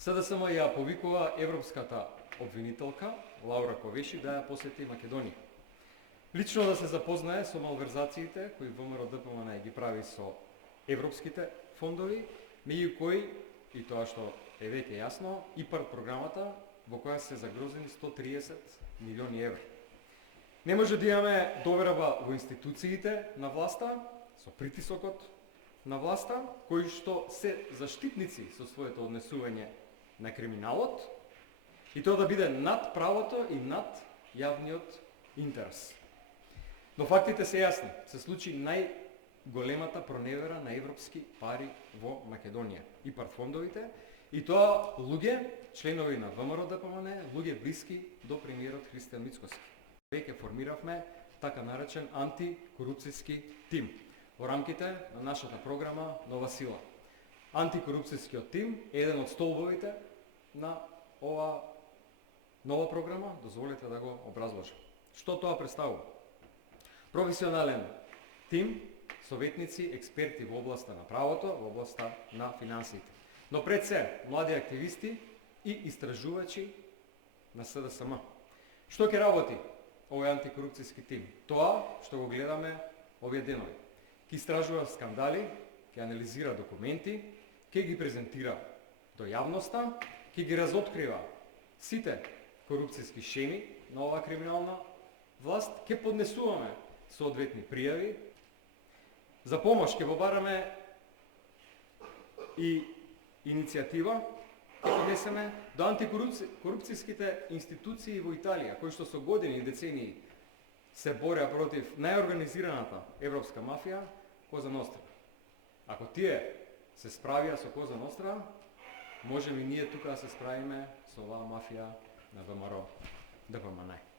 СДСМ ја повикува европската обвинителка Лаура Ковеши да ја посети Македонија. Лично да се запознае со малверзациите кои ВМРО ДПМН ги прави со европските фондови, меѓу кои, и тоа што е веќе јасно, ИПАРД програмата во која се загрозени 130 милиони евра. Не може да имаме доверба во институциите на власта, со притисокот на власта, кои што се заштитници со своето однесување на криминалот, и тоа да биде над правото и над јавниот интерес. Но фактите се јасни. Се случи најголемата проневера на европски пари во Македонија. ИПАРД фондовите, и тоа луѓе, членови на ВМРО ДПМН, луѓе блиски до премиерот Христијан Мицкоски. Веќе формиравме така наречен антикорупцијски тим во рамките на нашата програма Нова сила. Антикорупцијскиот тим е еден од столбовите на ова нова програма, дозволете да го образложам. Што тоа представува? Професионален тим, советници, експерти во областа на правото, во областа на финансиите. Но пред се, млади активисти и истражувачи на СДСМ. Што ќе работи овој антикорупцијски тим? Тоа што го гледаме овие денови. Ќе истражува скандали, ќе анализира документи, ќе ги презентира до јавноста, ќе ги разоткрива сите корупцијски шеми на оваа криминална власт, ќе поднесуваме соодветни пријави. За помош ќе побараме и иницијатива, ќе поднесеме до антикорупцијските институции во Италија, кои што со години и децении се боря против најорганизираната европска мафија, Коза Ностра. Ако тие се справија со Коза Ностра, можеме и ние тука да се справиме со оваа мафија на ВМРО ДПМН.